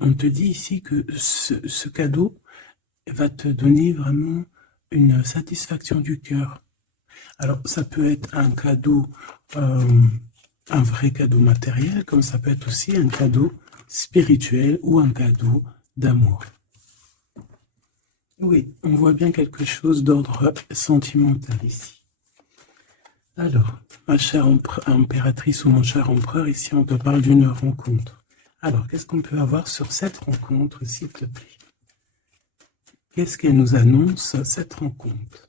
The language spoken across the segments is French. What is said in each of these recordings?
on te dit ici que ce cadeau va te donner vraiment une satisfaction du cœur. Alors, ça peut être un cadeau, un vrai cadeau matériel, comme ça peut être aussi un cadeau spirituel ou un cadeau d'amour. Oui, on voit bien quelque chose d'ordre sentimental ici. Alors, ma chère impératrice ou mon cher empereur, ici on te parle d'une rencontre. Alors, qu'est-ce qu'on peut avoir sur cette rencontre, s'il te plaît? Qu'est-ce qu'elle nous annonce, cette rencontre?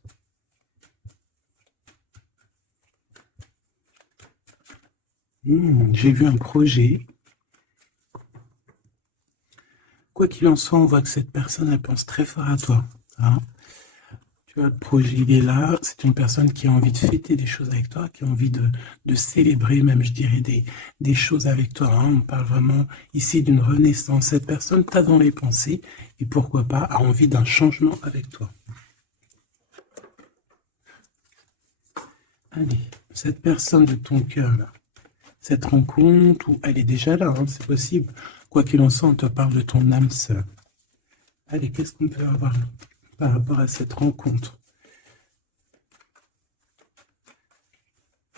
J'ai vu un projet. Quoi qu'il en soit, on voit que cette personne, elle pense très fort à toi. Hein. Tu vois, le projet, il est là. C'est une personne qui a envie de fêter des choses avec toi, qui a envie de célébrer même, je dirais, des choses avec toi. Hein. On parle vraiment ici d'une renaissance. Cette personne t'a dans les pensées et pourquoi pas a envie d'un changement avec toi. Allez, cette personne de ton cœur, là, cette rencontre, ou elle est déjà là, hein, c'est possible. Quoi qu'il en soit, on te parle de ton âme sœur. Allez, qu'est-ce qu'on peut avoir par rapport à cette rencontre?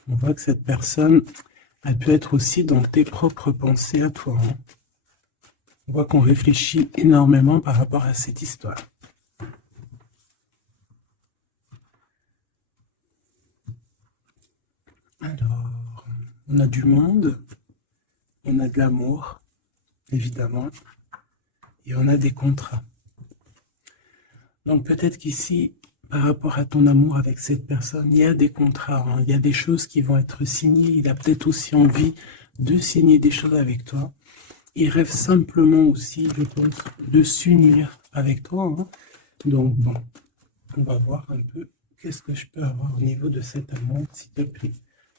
On voit que cette personne, elle peut être aussi dans tes propres pensées à toi. Hein. On voit qu'on réfléchit énormément par rapport à cette histoire. Alors, on a du monde, on a de l'amour, évidemment, et on a des contrats. Donc peut-être qu'ici, par rapport à ton amour avec cette personne, il y a des contrats, hein, il y a des choses qui vont être signées, il a peut-être aussi envie de signer des choses avec toi. Il rêve simplement aussi, je pense, de s'unir avec toi. Hein. Donc bon, on va voir un peu qu'est-ce que je peux avoir au niveau de cet amour, s'il te plaît.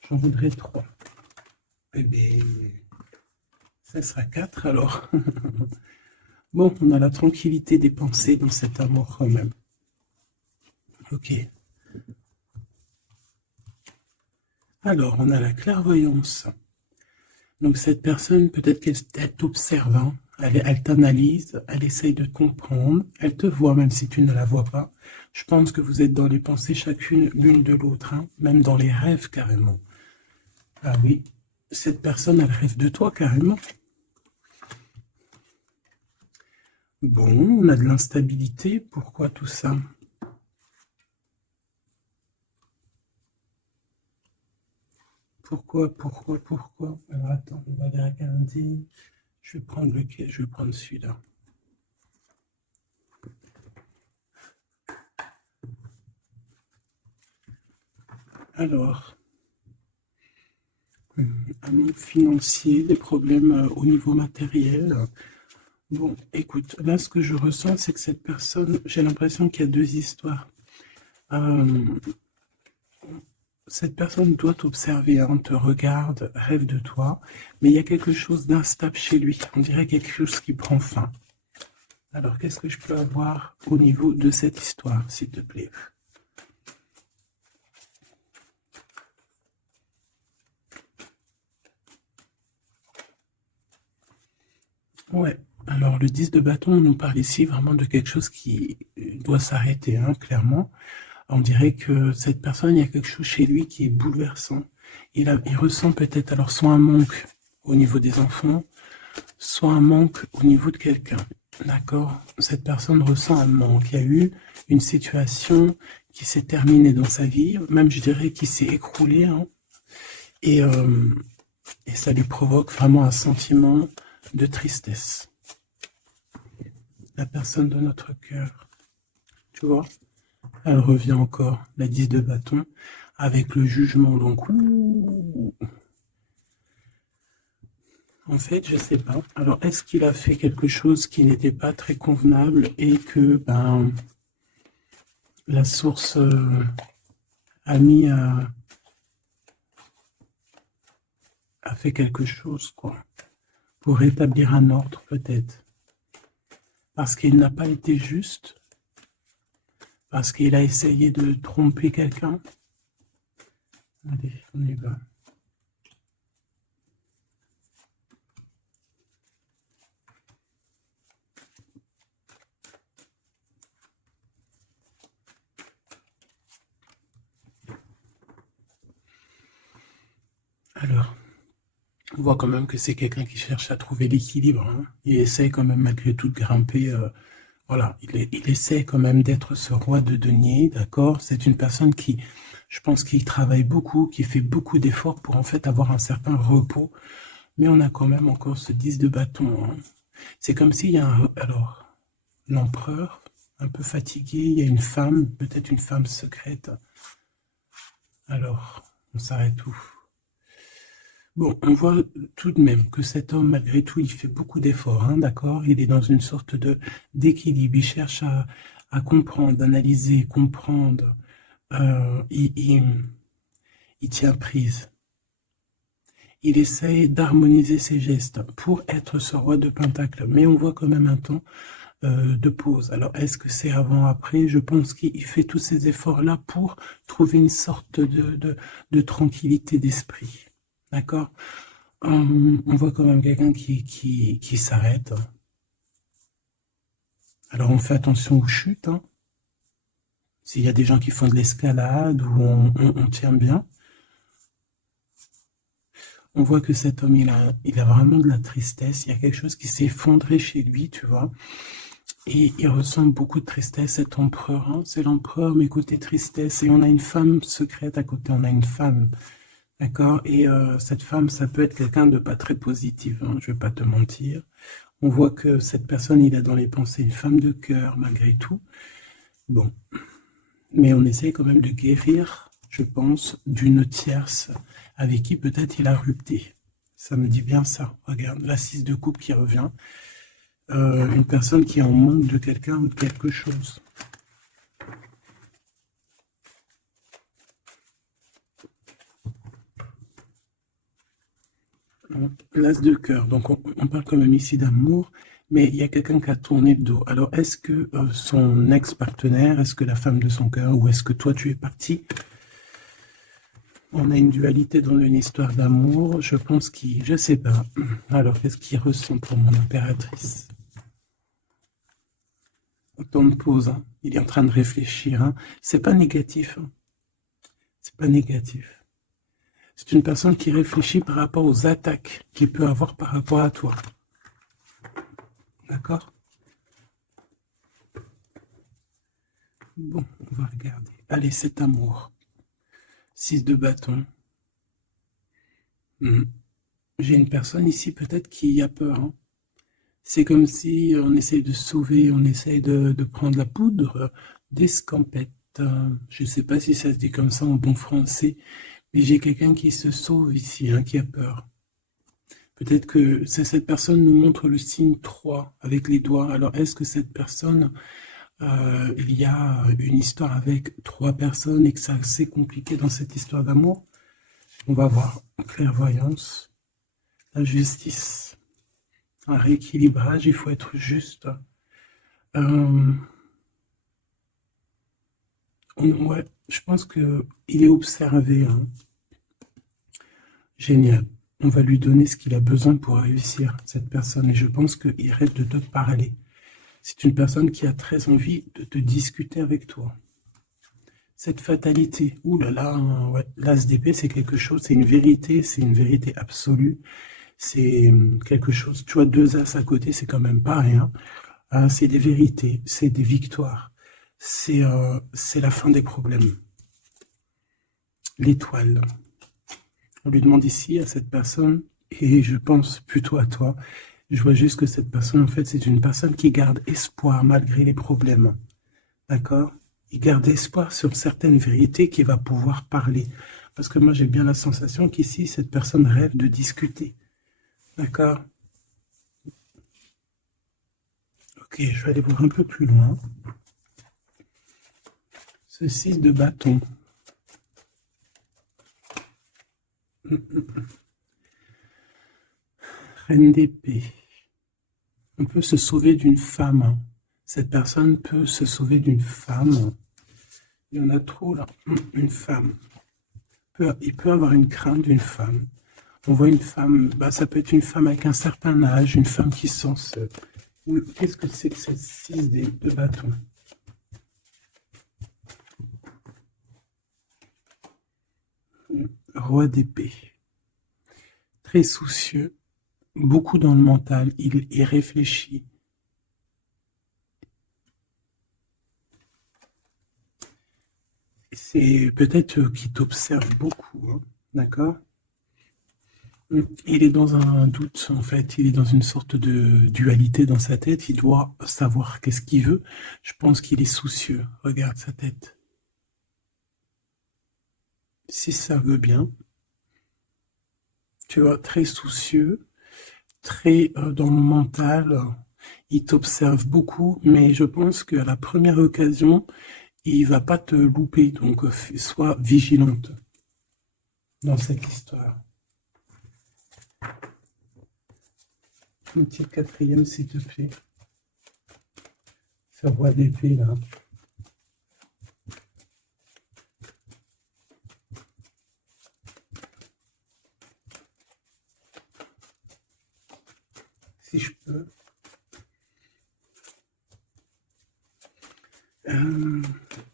J'en voudrais 3. Eh bien, ça sera 4 alors. Bon, on a la tranquillité des pensées dans cet amour quand même. Ok. Alors, on a la clairvoyance. Donc cette personne, peut-être qu'elle t'observe, hein. Elle t'analyse, elle essaye de te comprendre, elle te voit même si tu ne la vois pas. Je pense que vous êtes dans les pensées chacune l'une de l'autre, hein, même dans les rêves carrément. Ah oui, cette personne, elle rêve de toi carrément. Bon, on a de l'instabilité, pourquoi tout ça? Pourquoi? Alors attends, on va regarder. Je vais prendre lequel? Je vais prendre celui-là. Alors, un manque financier, des problèmes au niveau matériel. Bon, écoute, là, ce que je ressens, c'est que cette personne, j'ai l'impression qu'il y a deux histoires. Euh, cette personne doit t'observer, hein, te regarde, rêve de toi, mais il y a quelque chose d'instable chez lui. On dirait quelque chose qui prend fin. Alors, qu'est-ce que je peux avoir au niveau de cette histoire, s'il te plaît? Ouais. Alors, le 10 de bâton nous parle ici vraiment de quelque chose qui doit s'arrêter, hein, clairement. On dirait que cette personne, il y a quelque chose chez lui qui est bouleversant. Il ressent peut-être alors soit un manque au niveau des enfants, soit un manque au niveau de quelqu'un. D'accord? Cette personne ressent un manque. Il y a eu une situation qui s'est terminée dans sa vie, même je dirais qui s'est écroulée, hein, et, euh, et ça lui provoque vraiment un sentiment de tristesse. La personne de notre cœur, tu vois? Elle revient encore, la 10 de bâton, avec le jugement. Donc, en fait, je sais pas. Alors, est-ce qu'il a fait quelque chose qui n'était pas très convenable et que la source a fait quelque chose, quoi, pour rétablir un ordre, peut-être. Parce qu'il n'a pas été juste, parce qu'il a essayé de tromper quelqu'un. Allez, on y va. Alors, on voit quand même que c'est quelqu'un qui cherche à trouver l'équilibre, hein. Il essaie quand même malgré tout de grimper. Voilà, il essaie quand même d'être ce roi de denier, d'accord? C'est une personne qui, je pense, qui travaille beaucoup, qui fait beaucoup d'efforts pour en fait avoir un certain repos. Mais on a quand même encore ce 10 de bâton, hein. C'est comme s'il y a un... Alors, l'empereur, un peu fatigué, il y a une femme, peut-être une femme secrète. Alors, on s'arrête où? Bon, on voit tout de même que cet homme, malgré tout, il fait beaucoup d'efforts, hein, d'accord? Il est dans une sorte de d'équilibre, il cherche à comprendre, analyser, comprendre. Il tient prise. Il essaye d'harmoniser ses gestes pour être ce roi de Pentacle, mais on voit quand même un temps de pause. Alors, est-ce que c'est avant, après? Je pense qu'il fait tous ces efforts-là pour trouver une sorte de tranquillité d'esprit. D'accord? On voit quand même quelqu'un qui s'arrête. Alors, on fait attention aux chutes, hein. S'il y a des gens qui font de l'escalade ou on tient bien, on voit que cet homme, il a vraiment de la tristesse. Il y a quelque chose qui s'est effondré chez lui, tu vois. Et il ressent beaucoup de tristesse, cet empereur, hein. C'est l'empereur, mais côté tristesse. Et on a une femme secrète à côté, on a une femme. D'accord? Et cette femme, ça peut être quelqu'un de pas très positif, hein, je vais pas te mentir. On voit que cette personne, il a dans les pensées une femme de cœur, malgré tout. Bon. Mais on essaie quand même de guérir, je pense, d'une tierce avec qui peut-être il a rupté. Ça me dit bien ça. Regarde, la 6 de coupe qui revient. Une personne qui est en manque de quelqu'un ou de quelque chose. L'as de cœur. Donc, on parle quand même ici d'amour, mais il y a quelqu'un qui a tourné le dos. Alors, est-ce que son ex-partenaire, est-ce que la femme de son cœur, ou est-ce que toi, tu es parti? On a une dualité dans une histoire d'amour. Je pense qu'il... Je sais pas. Alors, qu'est-ce qu'il ressent pour mon impératrice? Autant de pause, hein. Il est en train de réfléchir, hein. C'est pas négatif, hein. C'est pas négatif. C'est une personne qui réfléchit par rapport aux attaques qu'il peut avoir par rapport à toi. D'accord? Bon, on va regarder. Allez, cet amour. 6 de bâton. J'ai une personne ici peut-être qui a peur, hein. C'est comme si on essaye de sauver, on essaye de prendre la poudre d'escampette. Je ne sais pas si ça se dit comme ça en bon français, mais j'ai quelqu'un qui se sauve ici, hein, qui a peur. Peut-être que cette personne nous montre le signe 3 avec les doigts. Alors, est-ce que cette personne, il y a une histoire avec 3 personnes et que c'est assez compliqué dans cette histoire d'amour? On va voir. Clairvoyance, la justice, un rééquilibrage, il faut être juste. Ouais, je pense qu'il est observé, hein. Génial. On va lui donner ce qu'il a besoin pour réussir, cette personne. Et je pense qu'il rêve de te parler. C'est une personne qui a très envie de te discuter avec toi. Cette fatalité, ouh là là, ouais, l'as d'épée, c'est quelque chose, c'est une vérité absolue. C'est quelque chose, tu vois, 2 as à côté, c'est quand même pas rien. C'est des vérités, c'est des victoires. C'est la fin des problèmes. L'étoile. On lui demande ici à cette personne, et je pense plutôt à toi, je vois juste que cette personne, en fait, c'est une personne qui garde espoir malgré les problèmes. D'accord? Il garde espoir sur certaines vérités qu'il va pouvoir parler. Parce que moi, j'ai bien la sensation qu'ici, cette personne rêve de discuter. D'accord? Ok, je vais aller voir un peu plus loin. Ce 6 de bâton. Reine d'épée. On peut se sauver d'une femme. Cette personne peut se sauver d'une femme. Il y en a trop là. Une femme. Il peut avoir une crainte d'une femme. On voit une femme, bah, ça peut être une femme avec un certain âge, une femme qui se sent seule. Qu'est-ce que c'est que cette 6 de bâton? Roi d'épée. très soucieux, beaucoup dans le mental, il réfléchit. C'est peut-être qu'il t'observe beaucoup, hein, d'accord? Il est dans un doute, en fait, il est dans une sorte de dualité dans sa tête, il doit savoir qu'est-ce qu'il veut. Je pense qu'il est soucieux, regarde sa tête. Si ça veut bien, tu vois, très soucieux, très dans le mental, il t'observe beaucoup, mais je pense qu'à la première occasion, il va pas te louper, donc sois vigilante dans cette histoire. Un petit quatrième, s'il te plaît. Ce roi d'épée, là. Si je peux.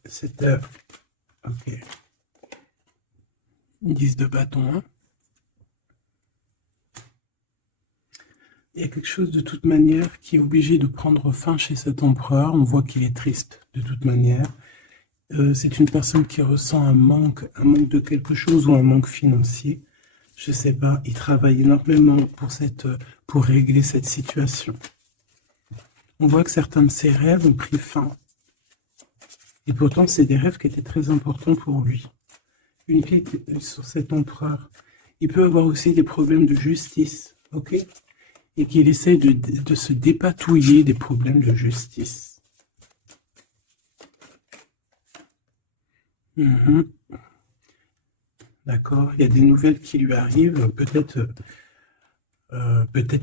7 heures. Ok. 10 de bâton. Hein. Il y a quelque chose de toute manière qui est obligé de prendre fin chez cet empereur. On voit qu'il est triste de toute manière. C'est une personne qui ressent un manque de quelque chose ou un manque financier. Je sais pas, il travaille énormément pour régler cette situation. On voit que certains de ses rêves ont pris fin. Et pourtant, c'est des rêves qui étaient très importants pour lui. Une clé sur cet empereur. Il peut avoir aussi des problèmes de justice, ok? Et qu'il essaie de se dépatouiller des problèmes de justice. D'accord, il y a des nouvelles qui lui arrivent, peut-être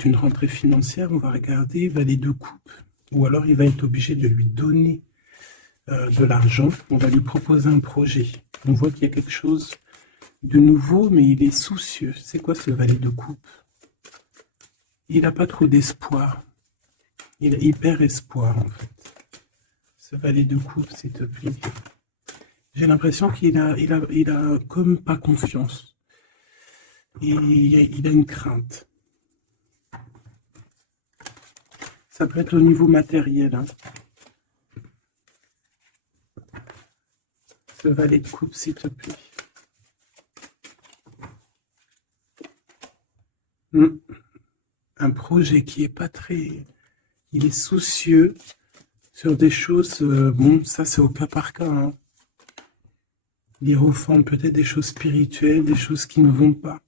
une rentrée financière, on va regarder, valet de coupe, ou alors il va être obligé de lui donner de l'argent, on va lui proposer un projet. On voit qu'il y a quelque chose de nouveau, mais il est soucieux. C'est quoi ce valet de coupe? Il n'a pas trop d'espoir. Il a hyper espoir, en fait. Ce valet de coupe, s'il te plaît. J'ai l'impression qu'il a comme pas confiance. Et il a une crainte. Ça peut être au niveau matériel. Hein. Ce valet de coupe, s'il te plaît. Un projet qui est pas très... Il est soucieux sur des choses... bon, ça c'est au cas par cas. Hein. Il refont peut-être des choses spirituelles, des choses qui ne vont pas.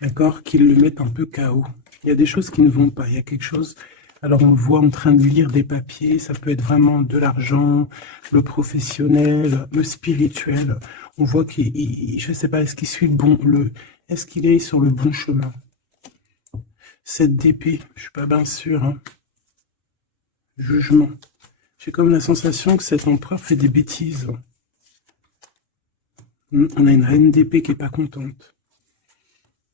D'accord? Qui le mettent un peu KO. Il y a des choses qui ne vont pas. Il y a quelque chose... Alors on le voit en train de lire des papiers, ça peut être vraiment de l'argent, le professionnel, le spirituel. On voit qu'il, je ne sais pas, est-ce qu'il suit est-ce qu'il est sur le bon chemin? Cette d'épée, je suis pas bien sûr. Hein. Jugement. J'ai comme la sensation que cet empereur fait des bêtises. On a une reine d'épée qui est pas contente.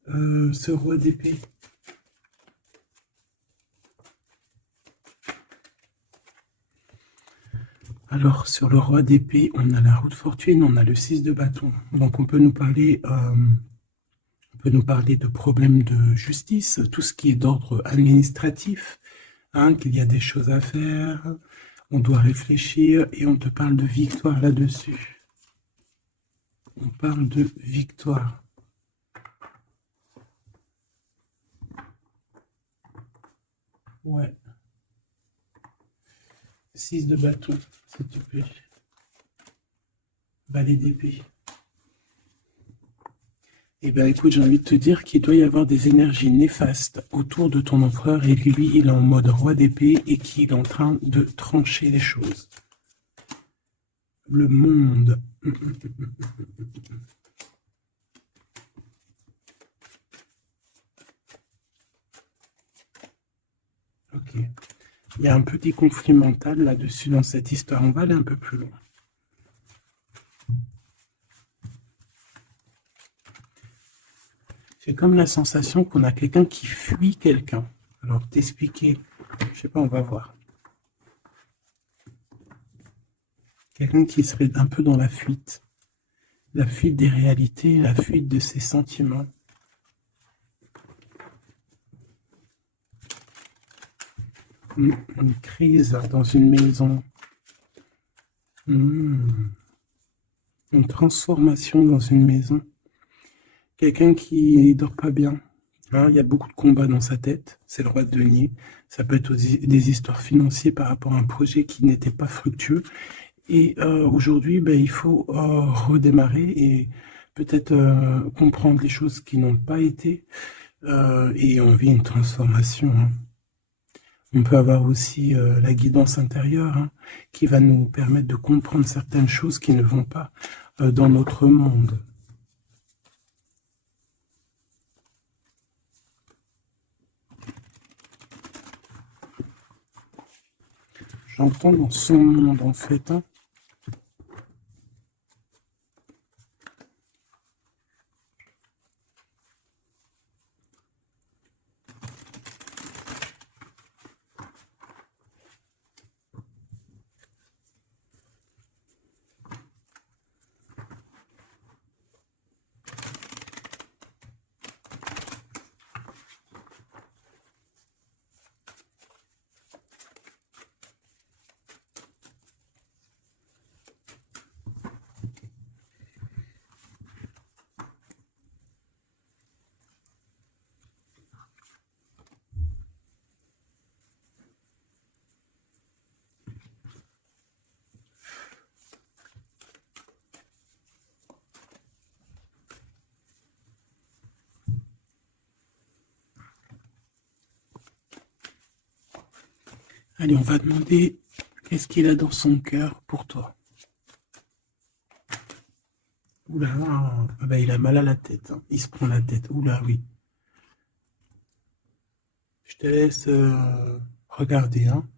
Ce roi d'épée. Alors, sur le roi d'épée, on a la roue de fortune, on a le 6 de bâton. Donc, on peut nous parler de problèmes de justice, tout ce qui est d'ordre administratif, hein, qu'il y a des choses à faire, on doit réfléchir, et on te parle de victoire là-dessus. On parle de victoire. Ouais. 6 de bâton, s'il te plaît. Valet d'épée. Eh bien, écoute, j'ai envie de te dire qu'il doit y avoir des énergies néfastes autour de ton empereur et lui, il est en mode roi d'épée et qu'il est en train de trancher les choses. Le monde. Ok. Il y a un petit conflit mental là-dessus dans cette histoire. On va aller un peu plus loin. J'ai comme la sensation qu'on a quelqu'un qui fuit quelqu'un. Alors, t'expliquer, je sais pas, on va voir. Quelqu'un qui serait un peu dans la fuite des réalités, la fuite de ses sentiments. Une crise dans une maison. Une transformation dans une maison. Quelqu'un qui dort pas bien. Hein, il y a beaucoup de combats dans sa tête. C'est le roi de denier. Ça peut être aussi des histoires financières par rapport à un projet qui n'était pas fructueux. Et aujourd'hui, ben, il faut redémarrer et peut-être comprendre les choses qui n'ont pas été. Et on vit une transformation. Hein. On peut avoir aussi la guidance intérieure hein, qui va nous permettre de comprendre certaines choses qui ne vont pas dans notre monde. J'entends dans son monde en fait. Hein. Allez, on va demander qu'est-ce qu'il a dans son cœur pour toi. Oula, ah bah, il a mal à la tête. Hein. Il se prend la tête. Oula, oui. Je te laisse regarder. Hein.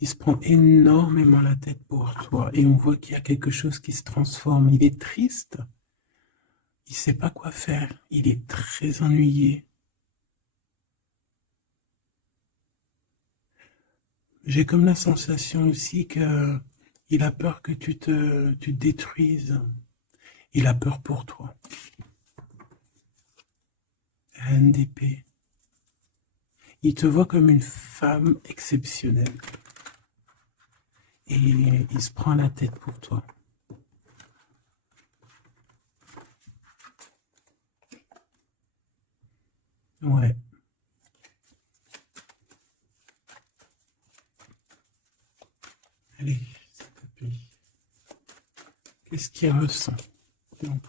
Il se prend énormément la tête pour toi. Et on voit qu'il y a quelque chose qui se transforme. Il est triste. Il ne sait pas quoi faire. Il est très ennuyé. J'ai comme la sensation aussi que il a peur que tu te détruises. Il a peur pour toi. Reine d'épée. Il te voit comme une femme exceptionnelle. Et il se prend la tête pour toi. Ouais. Allez, s'il te plaît. Qu'est-ce qu'il ressent? Donc,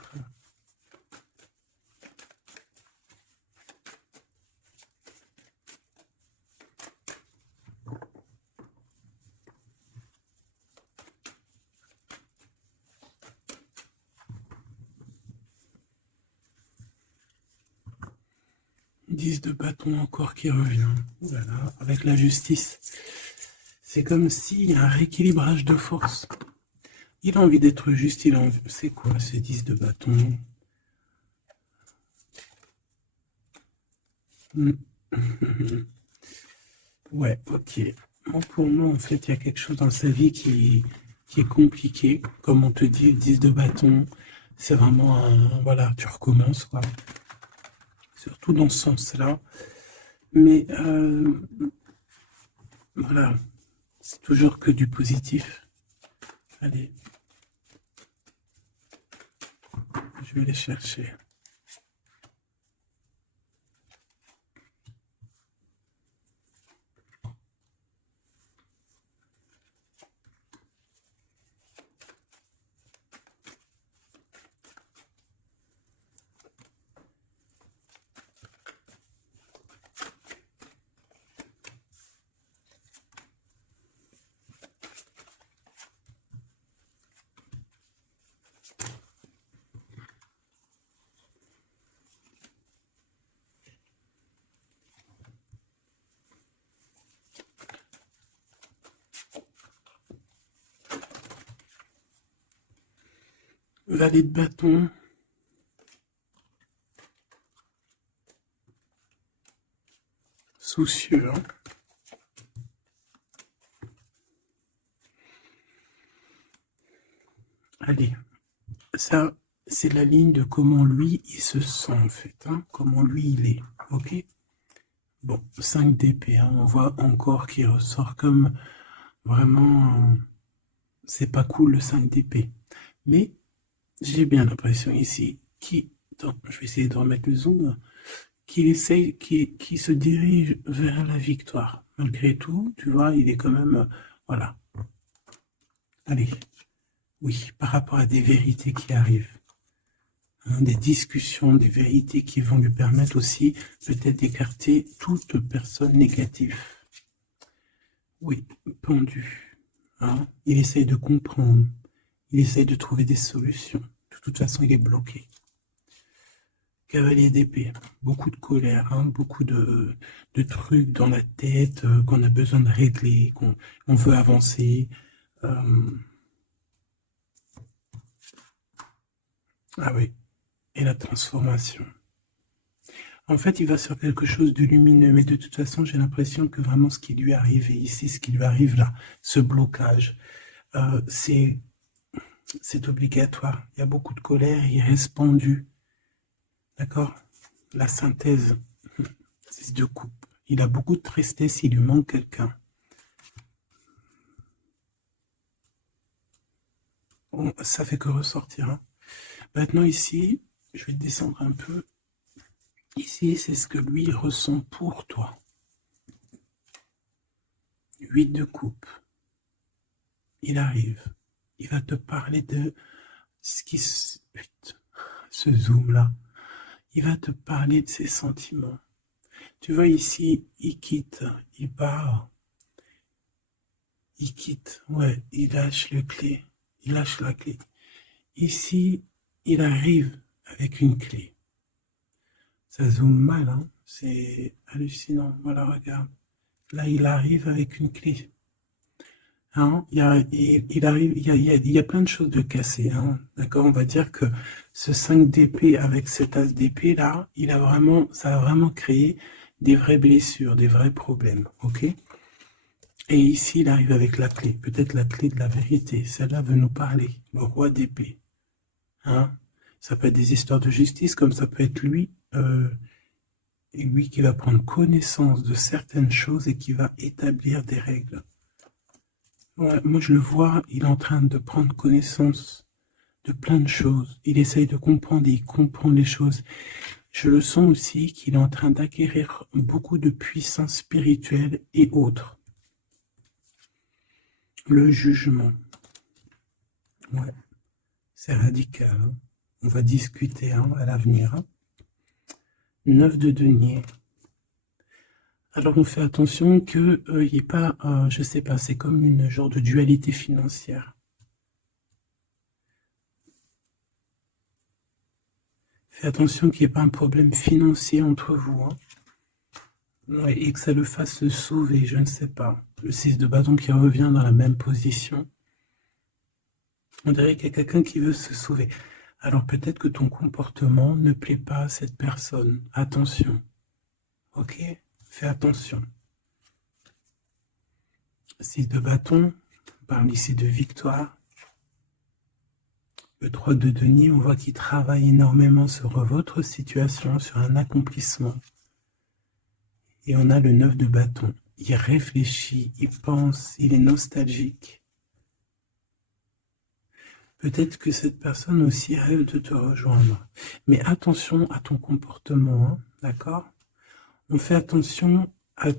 10 de bâton encore qui revient. Voilà, avec la justice. C'est comme s'il y a un rééquilibrage de force. Il a envie d'être juste, il a envie... C'est quoi ces 10 de bâton? Ouais, ok. Bon, pour moi, en fait, il y a quelque chose dans sa vie qui est compliqué. Comme on te dit, 10 de bâton, c'est vraiment un... Voilà, tu recommences, quoi. Surtout dans ce sens-là. Mais, voilà, c'est toujours que du positif. Allez. Je vais les chercher. Valet de bâton. Soucieux. Hein. Allez. Ça, c'est la ligne de comment lui, il se sent, en fait. Hein, comment lui, il est. Ok? Bon, 5 d'épée, hein, on voit encore qu'il ressort comme vraiment, c'est pas cool le 5 d'épée. Mais j'ai bien l'impression ici attends, je vais essayer de remettre le zoom, qu'il essaye, qu'il se dirige vers la victoire. Malgré tout, tu vois, il est quand même, voilà. Allez, oui, par rapport à des vérités qui arrivent. Hein, des discussions, des vérités qui vont lui permettre aussi peut-être d'écarter toute personne négative. Oui, pendu. Hein, il essaye de comprendre. Il essaye de trouver des solutions. De toute façon, il est bloqué. Cavalier d'épée, beaucoup de colère, hein, beaucoup de trucs dans la tête qu'on a besoin de régler, qu'on veut avancer. Ah oui, et la transformation. En fait, il va sur quelque chose de lumineux, mais de toute façon, j'ai l'impression que vraiment ce qui lui arrive ici, ce qui lui arrive là, ce blocage, c'est obligatoire. Il y a beaucoup de colère, il reste pendu. D'accord? La synthèse, c'est de coupe. Il a beaucoup de tristesse, il lui manque quelqu'un. Bon, ça fait que ressortir. Hein. Maintenant ici, je vais descendre un peu. Ici, c'est ce que lui ressent pour toi. 8 de coupe. Il arrive. Il va te parler de ce qui ce zoom-là. Il va te parler de ses sentiments. Tu vois ici, il quitte, il part. Il quitte, ouais, il lâche le clé. Il lâche la clé. Ici, il arrive avec une clé. Ça zoome mal, hein? C'est hallucinant. Voilà, regarde. Là, il arrive avec une clé. Hein? Il arrive, il y a plein de choses de cassées. Hein? D'accord? On va dire que ce 5 d'épée avec cet as d'épée là, ça a vraiment créé des vraies blessures, des vrais problèmes. Ok? Et ici, il arrive avec la clé. Peut-être la clé de la vérité. Celle-là veut nous parler. Le roi d'épée. Hein? Ça peut être des histoires de justice, comme ça peut être lui. Et lui qui va prendre connaissance de certaines choses et qui va établir des règles. Ouais, moi je le vois, il est en train de prendre connaissance de plein de choses. Il essaye de comprendre et il comprend les choses. Je le sens aussi qu'il est en train d'acquérir beaucoup de puissance spirituelle et autres. Le jugement. Ouais, c'est radical. Hein. On va discuter hein, à l'avenir. Hein. 9 de denier. Alors on fait attention qu'il n'y ait pas, je sais pas, c'est comme une genre de dualité financière. Fais attention qu'il n'y ait pas un problème financier entre vous. Hein. Ouais, et que ça le fasse se sauver, je ne sais pas. Le 6 de bâton qui revient dans la même position. On dirait qu'il y a quelqu'un qui veut se sauver. Alors peut-être que ton comportement ne plaît pas à cette personne. Attention. Ok? Fais attention. 6 de bâton, on parle ici de victoire. Le 3 de denier, on voit qu'il travaille énormément sur votre situation, sur un accomplissement. Et on a le 9 de bâton. Il réfléchit, il pense, il est nostalgique. Peut-être que cette personne aussi rêve de te rejoindre. Mais attention à ton comportement, hein, d'accord? On fait attention à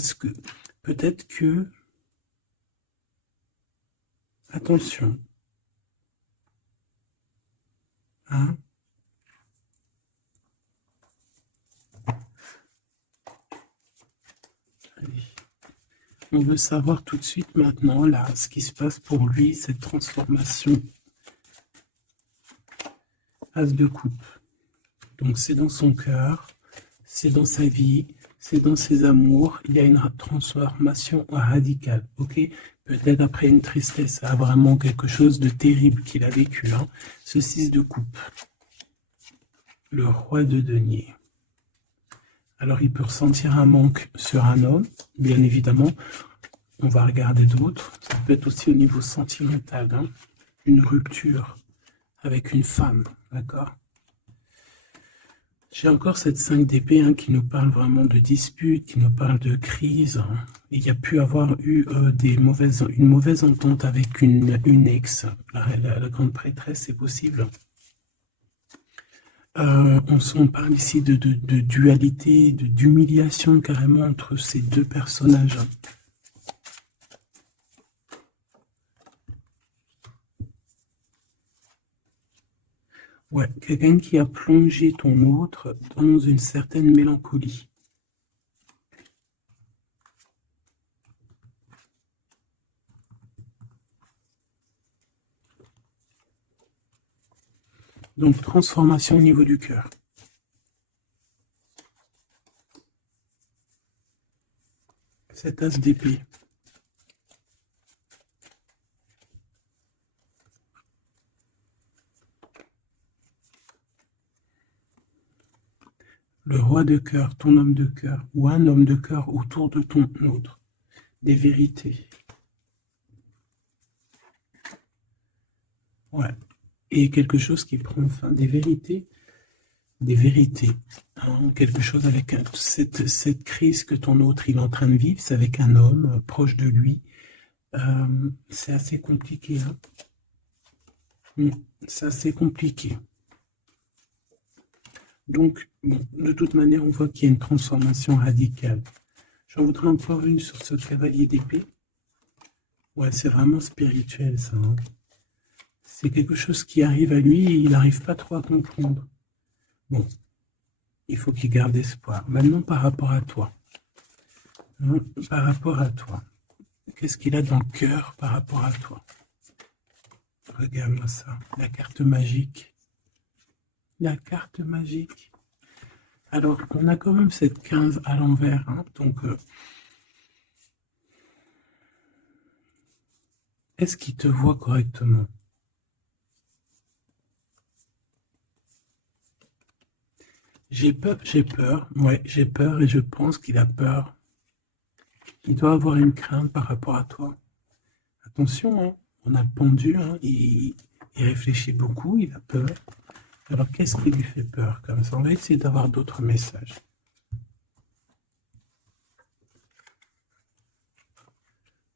ce que... Peut-être que... Attention. Hein? Allez. On veut savoir tout de suite maintenant, là, ce qui se passe pour lui, cette transformation. As de coupe. Donc c'est dans son cœur, c'est dans sa vie, c'est dans ses amours. Il y a une transformation radicale, ok? Peut-être après une tristesse, vraiment quelque chose de terrible qu'il a vécu. Hein. Ce 6 de coupe. Le roi de denier. Alors il peut ressentir un manque sur un homme, bien évidemment. On va regarder d'autres. Ça peut être aussi au niveau sentimental. Hein. Une rupture avec une femme, d'accord? J'ai encore cette 5 d'épée hein, qui nous parle vraiment de dispute, qui nous parle de crise. Hein. Il y a pu avoir eu une mauvaise entente avec une ex. La grande prêtresse, c'est possible. On parle ici de dualité, d'humiliation carrément entre ces deux personnages. Ouais, quelqu'un qui a plongé ton autre dans une certaine mélancolie. Donc, transformation au niveau du cœur. Cet as d'épée. Le roi de cœur, ton homme de cœur, ou un homme de cœur autour de ton autre. Des vérités. Ouais. Et quelque chose qui prend fin. Des vérités. Hein, quelque chose avec cette crise que ton autre il est en train de vivre, c'est avec un homme proche de lui. C'est assez compliqué. Hein. C'est assez compliqué. Donc, bon, de toute manière, on voit qu'il y a une transformation radicale. J'en voudrais encore une sur ce cavalier d'épée. Ouais, c'est vraiment spirituel, ça. Hein. C'est quelque chose qui arrive à lui et il n'arrive pas trop à comprendre. Bon, il faut qu'il garde espoir. Maintenant, par rapport à toi. Hein, par rapport à toi. Qu'est-ce qu'il a dans le cœur par rapport à toi? Regarde-moi ça. La carte magique. La carte magique. Alors, on a quand même cette 15 à l'envers. Hein, donc, est-ce qu'il te voit correctement? J'ai peur, ouais, j'ai peur et je pense qu'il a peur. Il doit avoir une crainte par rapport à toi. Attention, hein, on a le pendu, hein, il réfléchit beaucoup, il a peur. Alors qu'est-ce qui lui fait peur comme ça? On va essayer d'avoir d'autres messages.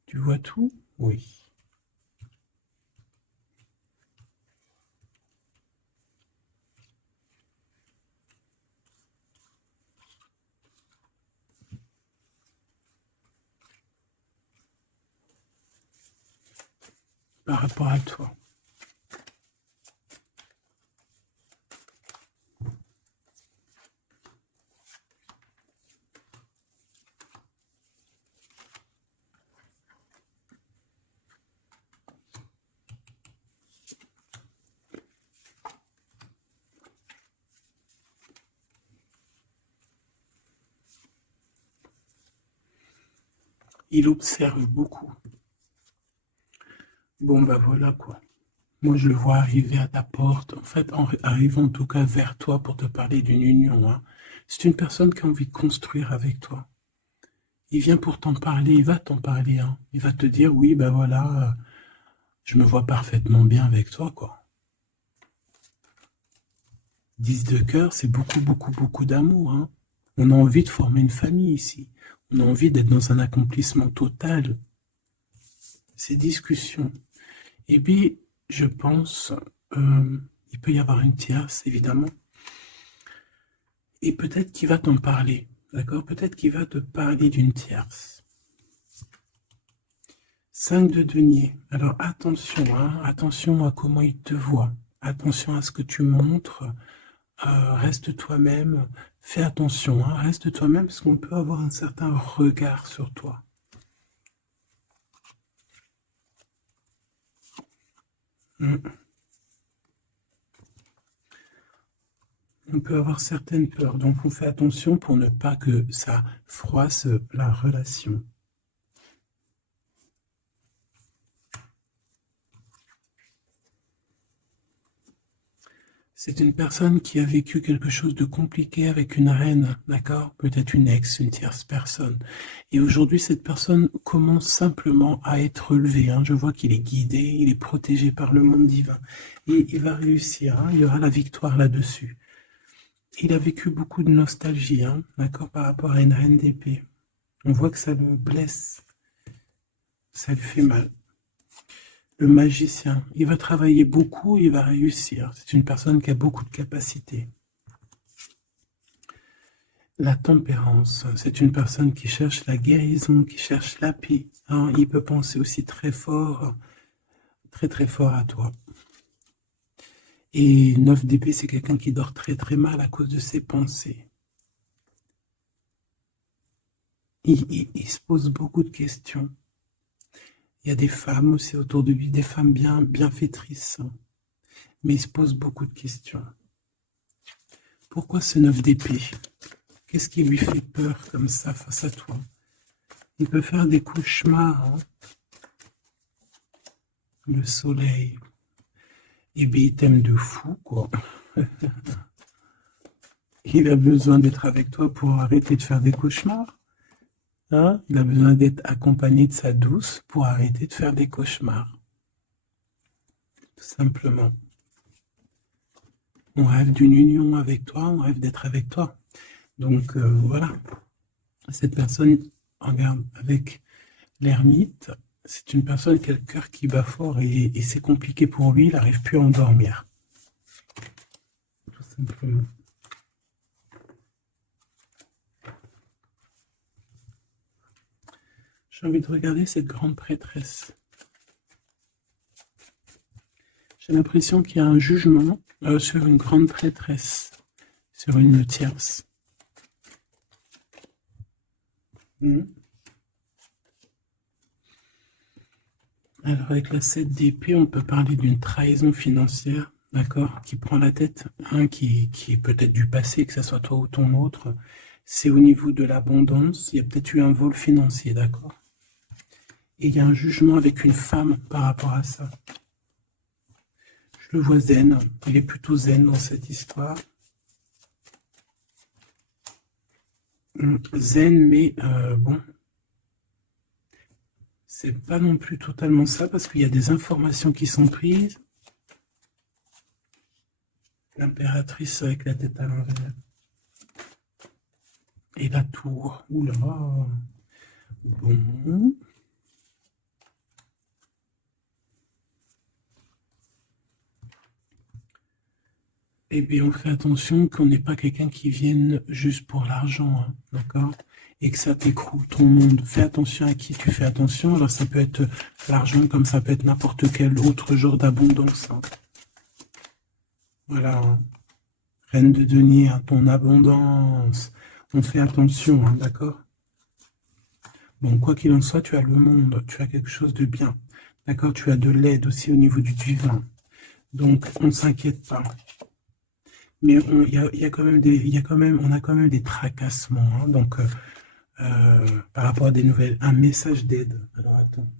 Tu vois tout? Oui. Par rapport à toi. Il observe beaucoup. Bon, ben voilà quoi. Moi, je le vois arriver à ta porte, en fait, arrivant en tout cas vers toi pour te parler d'une union. Hein. C'est une personne qui a envie de construire avec toi. Il vient pour t'en parler, il va t'en parler. Hein. Il va te dire, oui, ben voilà, je me vois parfaitement bien avec toi, quoi. 10 de cœur, c'est beaucoup, beaucoup, beaucoup d'amour. Hein. On a envie de former une famille ici. On a envie d'être dans un accomplissement total. Ces discussions. Et puis, je pense, il peut y avoir une tierce, évidemment. Et peut-être qu'il va t'en parler. D'accord? Peut-être qu'il va te parler d'une tierce. 5 de denier. Alors attention, hein, attention à comment il te voit. Attention à ce que tu montres. Reste toi-même. Fais attention, hein, reste toi-même parce qu'on peut avoir un certain regard sur toi. On peut avoir certaines peurs, donc on fait attention pour ne pas que ça froisse la relation. C'est une personne qui a vécu quelque chose de compliqué avec une reine, d'accord? Peut-être une ex, une tierce personne. Et aujourd'hui, cette personne commence simplement à être relevée. Hein. Je vois qu'il est guidé, il est protégé par le monde divin. Et il va réussir, hein. Il y aura la victoire là-dessus. Il a vécu beaucoup de nostalgie, hein, d'accord, par rapport à une reine d'épée. On voit que ça le blesse, ça lui fait mal. Le magicien, il va travailler beaucoup, il va réussir. C'est une personne qui a beaucoup de capacités. La tempérance, c'est une personne qui cherche la guérison, qui cherche la paix. Hein, il peut penser aussi très fort, très très fort à toi. Et 9 d'épée, c'est quelqu'un qui dort très très mal à cause de ses pensées. Il se pose beaucoup de questions. Il y a des femmes aussi autour de lui, des femmes bienfaitrices. Mais il se pose beaucoup de questions. Pourquoi ce 9 d'épée? Qu'est-ce qui lui fait peur comme ça face à toi? Il peut faire des cauchemars. Hein. Le soleil. Eh bien, il t'aime de fou, quoi. Il a besoin d'être avec toi pour arrêter de faire des cauchemars. Hein? Il a besoin d'être accompagné de sa douce pour arrêter de faire des cauchemars. Tout simplement. On rêve d'une union avec toi, on rêve d'être avec toi. Donc, voilà. Cette personne, regarde, avec l'ermite, c'est une personne qui a le cœur qui bat fort et c'est compliqué pour lui, il n'arrive plus à endormir. Tout simplement. J'ai envie de regarder cette grande prêtresse. J'ai l'impression qu'il y a un jugement sur une grande prêtresse, sur une tierce. Alors avec la 7 d'épée, on peut parler d'une trahison financière, d'accord, qui prend la tête, hein, qui est peut-être du passé, que ce soit toi ou ton autre. C'est au niveau de l'abondance, il y a peut-être eu un vol financier, d'accord. Et il y a un jugement avec une femme par rapport à ça. Je le vois zen, il est plutôt zen dans cette histoire. Zen, mais bon, c'est pas non plus totalement ça, parce qu'il y a des informations qui sont prises. L'impératrice avec la tête à l'envers. Et la tour, oula, bon. Eh bien, on fait attention qu'on n'ait pas quelqu'un qui vienne juste pour l'argent, hein, d'accord? Et que ça t'écroule ton monde. Fais attention à qui tu fais attention. Alors, ça peut être l'argent comme ça peut être n'importe quel autre genre d'abondance. Hein. Voilà. Hein. Reine de denier, hein, ton abondance. On fait attention, hein, d'accord? Bon, quoi qu'il en soit, tu as le monde. Tu as quelque chose de bien. D'accord? Tu as de l'aide aussi au niveau du divin. Donc, on ne s'inquiète pas. Mais on a quand même des tracassements. Hein, donc, par rapport à des nouvelles, un message d'aide. Alors, attends.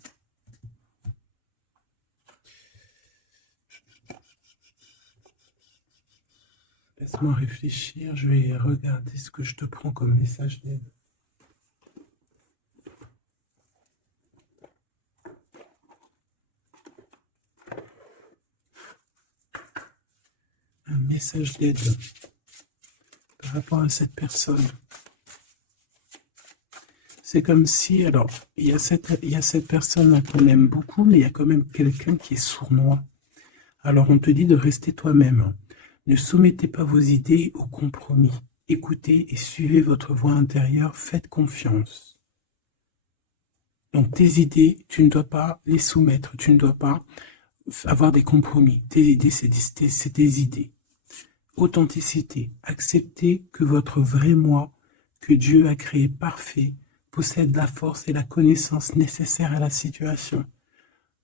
Laisse-moi réfléchir. Je vais regarder ce que je te prends comme message d'aide. Un message d'aide par rapport à cette personne. C'est comme si, alors, il y a cette personne qu'on aime beaucoup, mais il y a quand même quelqu'un qui est sournois. Alors, on te dit de rester toi-même. Ne soumettez pas vos idées au compromis. Écoutez et suivez votre voix intérieure. Faites confiance. Donc, tes idées, tu ne dois pas les soumettre. Tu ne dois pas avoir des compromis. Tes idées, c'est tes idées. Authenticité. Acceptez que votre vrai moi, que Dieu a créé parfait, possède la force et la connaissance nécessaires à la situation.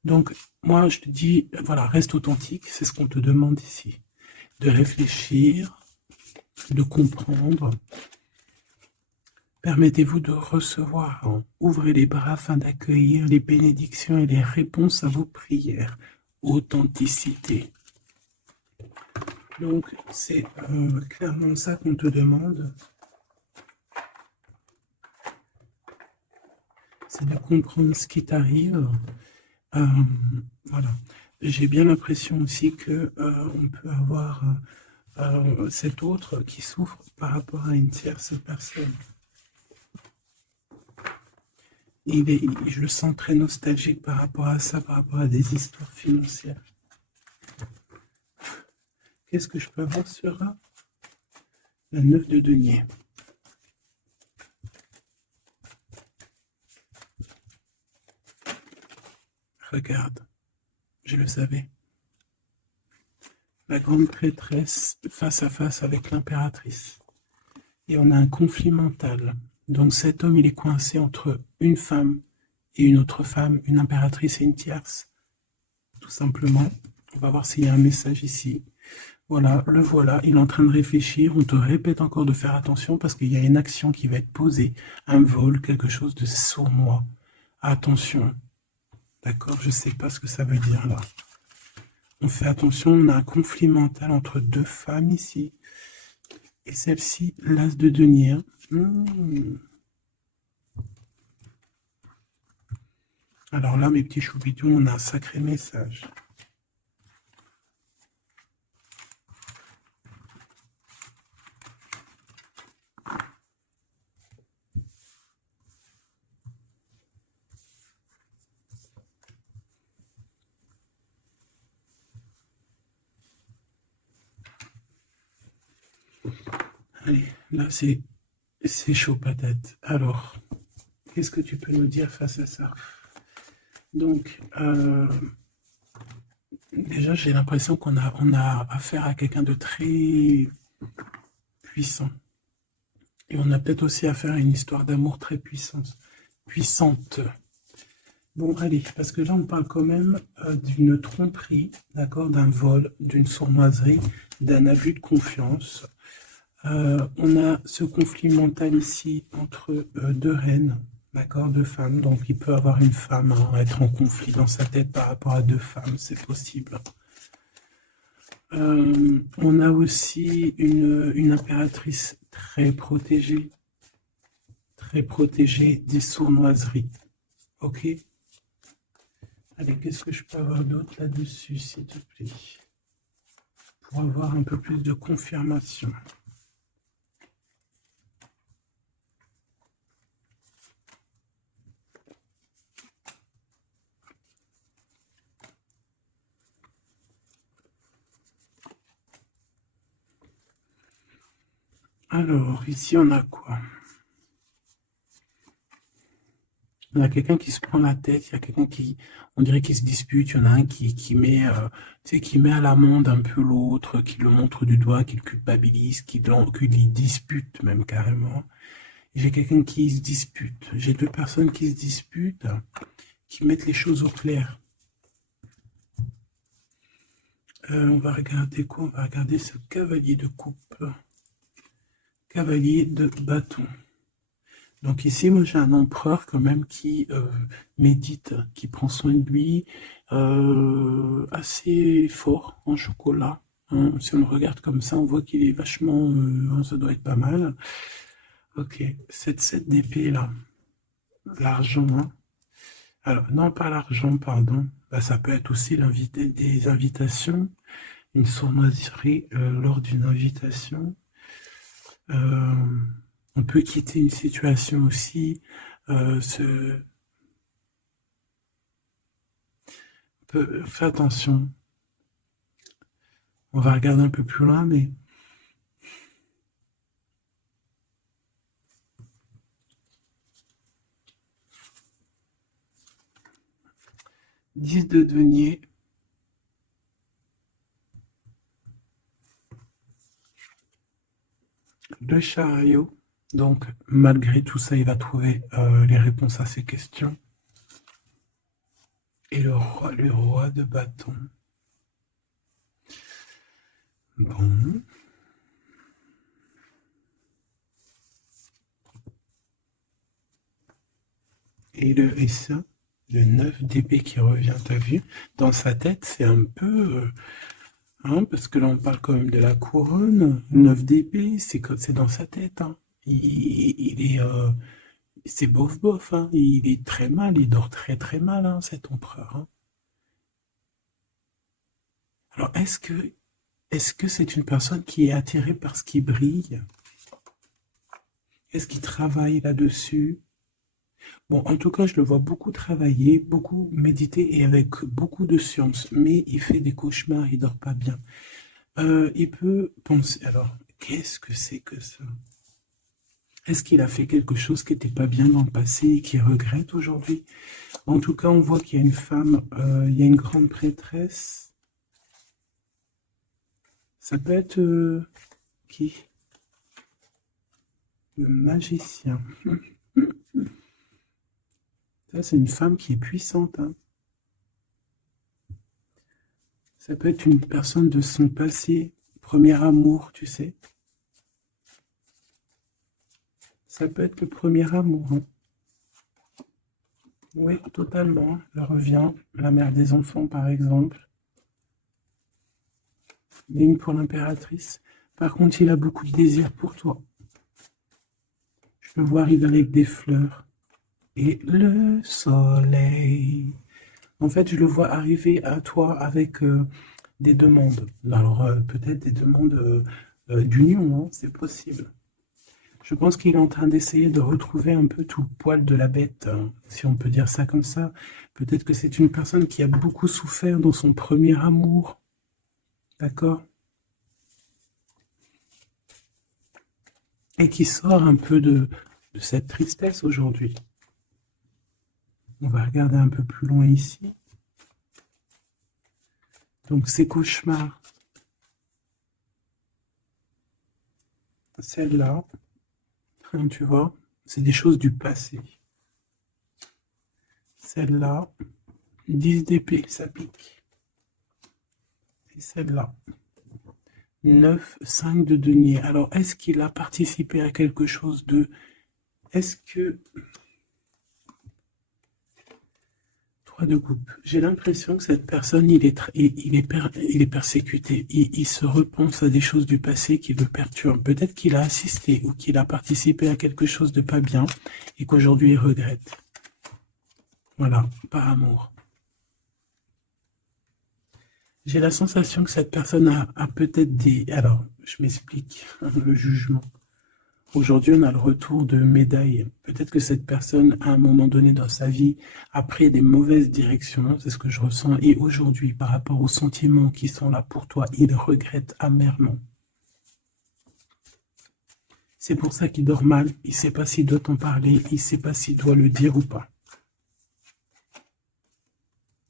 Donc, moi, je te dis, voilà, reste authentique, c'est ce qu'on te demande ici. De réfléchir, de comprendre. Permettez-vous de recevoir. Ouvrez les bras afin d'accueillir les bénédictions et les réponses à vos prières. Authenticité. Donc, c'est clairement ça qu'on te demande. C'est de comprendre ce qui t'arrive. Voilà. J'ai bien l'impression aussi que on peut avoir cet autre qui souffre par rapport à une tierce personne. Je le sens très nostalgique par rapport à ça, par rapport à des histoires financières. Qu'est-ce que je peux avoir sur la 9 de denier? Regarde, je le savais. La grande prêtresse face à face avec l'impératrice. Et on a un conflit mental. Donc cet homme, il est coincé entre une femme et une autre femme, une impératrice et une tierce. Tout simplement. On va voir s'il y a un message ici. Voilà, le voilà, il est en train de réfléchir. On te répète encore de faire attention parce qu'il y a une action qui va être posée. Un vol, quelque chose de sournois. Attention. D'accord, je ne sais pas ce que ça veut dire là. On fait attention, on a un conflit mental entre deux femmes ici. Et celle-ci, l'as de denier. Alors là, mes petits choupitous, on a un sacré message. Allez, là, c'est chaud patate. Alors, qu'est-ce que tu peux nous dire face à ça? Donc, déjà, j'ai l'impression qu'on a affaire à quelqu'un de très puissant. Et on a peut-être aussi affaire à une histoire d'amour très puissante. Bon, allez, parce que là, on parle quand même d'une tromperie, d'accord, d'un vol, d'une sournoiserie, d'un abus de confiance. On a ce conflit mental ici entre deux reines, d'accord, deux femmes. Donc, il peut avoir une femme être en conflit dans sa tête par rapport à deux femmes, c'est possible. On a aussi une impératrice très protégée des sournoiseries. Ok? Allez, qu'est-ce que je peux avoir d'autre là-dessus, s'il te plaît? Pour avoir un peu plus de confirmation. Alors, ici, on a quoi? Il y a quelqu'un qui se prend la tête, il y a quelqu'un qui, on dirait qu'il se dispute, il y en a un qui met, qui met à l'amende un peu l'autre, qui le montre du doigt, qui le culpabilise, qui le dispute même carrément. J'ai quelqu'un qui se dispute. J'ai deux personnes qui se disputent, qui mettent les choses au clair. On va regarder quoi? On va regarder ce cavalier de coupe. Cavalier de bâton. Donc ici, moi j'ai un empereur quand même qui médite, qui prend soin de lui, assez fort en chocolat. Hein. Si on le regarde comme ça, on voit qu'il est vachement... ça doit être pas mal. Ok, cette 7 d'épée là, l'argent. Hein. Alors, non, pas l'argent, pardon. Bah, ça peut être aussi des invitations, une sournoiserie lors d'une invitation. On peut quitter une situation aussi. Fais attention. On va regarder un peu plus loin, mais... « 10 de denier. Le chariot. Donc, malgré tout ça, il va trouver les réponses à ses questions. Et le roi de bâton. Bon. Et ça, le 9 d'épée qui revient, t'as vu? Dans sa tête, c'est un peu... hein, parce que là, on parle quand même de la couronne. 9 d'épée, c'est dans sa tête. Hein. Il est... c'est bof, hein. Il est très mal, il dort très très mal, hein, cet empereur. Hein. Alors, est-ce que Est-ce que c'est une personne qui est attirée par ce qui brille? Est-ce qu'il travaille là-dessus? Bon, en tout cas, je le vois beaucoup travailler, beaucoup méditer et avec beaucoup de science, mais il fait des cauchemars, il dort pas bien. Il peut penser, alors, qu'est-ce que c'est que ça? Est-ce qu'il a fait quelque chose qui n'était pas bien dans le passé et qu'il regrette aujourd'hui? En tout cas, on voit qu'il y a une femme, il y a une grande prêtresse. Ça peut être qui? Le magicien. Ça, c'est une femme qui est puissante, hein. Ça peut être une personne de son passé, premier amour, tu sais. Ça peut être le premier amour, hein. Oui, totalement. Elle revient, la mère des enfants, par exemple. Ligne pour l'impératrice. Par contre, il a beaucoup de désir pour toi. Je le vois arriver avec des fleurs. Et le soleil. En fait, je le vois arriver à toi avec des demandes. Alors, peut-être des demandes d'union, hein, c'est possible. Je pense qu'il est en train d'essayer de retrouver un peu tout le poil de la bête, hein, si on peut dire ça comme ça. Peut-être que c'est une personne qui a beaucoup souffert dans son premier amour. D'accord? Et qui sort un peu de cette tristesse aujourd'hui. On va regarder un peu plus loin ici. Donc, ces cauchemars. Celle-là, hein, tu vois, c'est des choses du passé. Celle-là, 10 d'épée, ça pique. Et celle-là, 9, 5 de denier. Alors, est-ce qu'il a participé à quelque chose de... Est-ce que... 3 de coupe. J'ai l'impression que cette personne, il est persécuté. Il se repense à des choses du passé qui le perturbent. Peut-être qu'il a assisté ou qu'il a participé à quelque chose de pas bien et qu'aujourd'hui il regrette. Voilà, par amour. J'ai la sensation que cette personne a peut-être des... Alors, je m'explique, le jugement. Aujourd'hui, on a le retour de médaille. Peut-être que cette personne, à un moment donné dans sa vie, a pris des mauvaises directions, c'est ce que je ressens, et aujourd'hui, par rapport aux sentiments qui sont là pour toi, il regrette amèrement. C'est pour ça qu'il dort mal, il ne sait pas s'il doit t'en parler, il ne sait pas s'il doit le dire ou pas.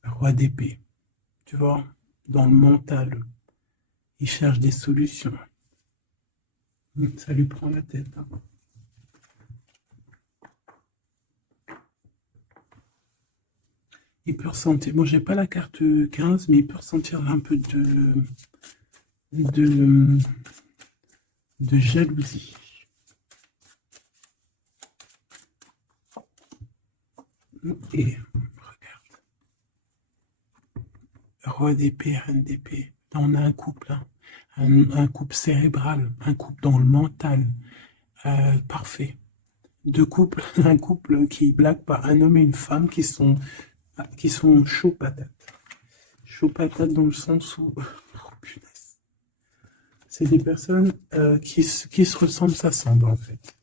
Roi d'épée, tu vois, dans le mental, il cherche des solutions. Ça lui prend la tête, hein. Il peut ressentir, bon, j'ai pas la carte 15, mais il peut ressentir un peu de, de jalousie. Et regarde, roi d'épée, reine d'épée. Là, on a un couple, hein. Un couple cérébral, un couple dans le mental, parfait. Deux couples, un couple qui blague pas, un homme et une femme qui sont chauds patates. Chauds patates dans le sens où, oh, punaise. C'est des personnes qui se ressemblent, s'assemblent en fait.